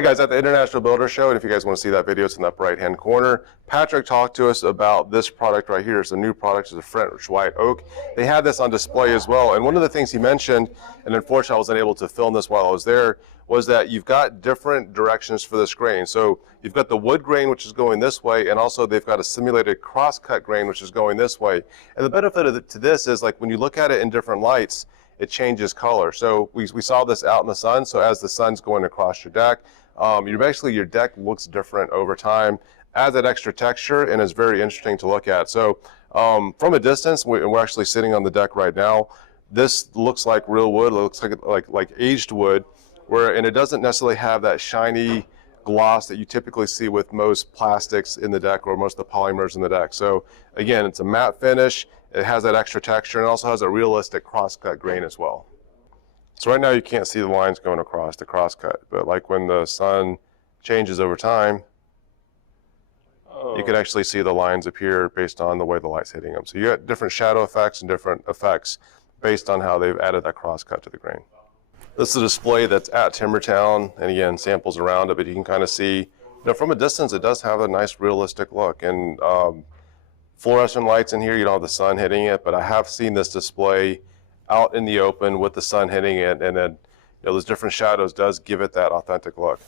Hey guys, at the International Builder Show, and if you guys want to see that video, it's in the upper right-hand corner. Patrick talked to us about this product right here. It's a new product, it's a French white oak. They had this on display as well, and one of the things he mentioned, and unfortunately I wasn't able to film this while I was there, was that you've got different directions for this grain. So you've got the wood grain, which is going this way, and also they've got a simulated cross-cut grain, which is going this way. And the benefit to this is, like, when you look at it in different lights, it changes color. So we saw this out in the sun, so as the sun's going across your deck, your deck looks different over time, adds that extra texture, and is very interesting to look at. So from a distance, we're actually sitting on the deck right now. This looks like real wood, it looks like aged wood, and it doesn't necessarily have that shiny gloss that you typically see with most plastics in the deck or most of the polymers in the deck. So again, it's a matte finish, it has that extra texture, and also has a realistic cross-cut grain as well. So right now you can't see the lines going across the cross-cut, but like when the sun changes over time, you can actually see the lines appear based on the way the light's hitting them. So you got different shadow effects and different effects based on how they've added that cross-cut to the grain. This is a display that's at Timbertown, and again, samples around it, but you can kind of see, from a distance, it does have a nice realistic look. And fluorescent lights in here, you don't have the sun hitting it, but I have seen this display out in the open with the sun hitting it, and then those different shadows does give it that authentic look.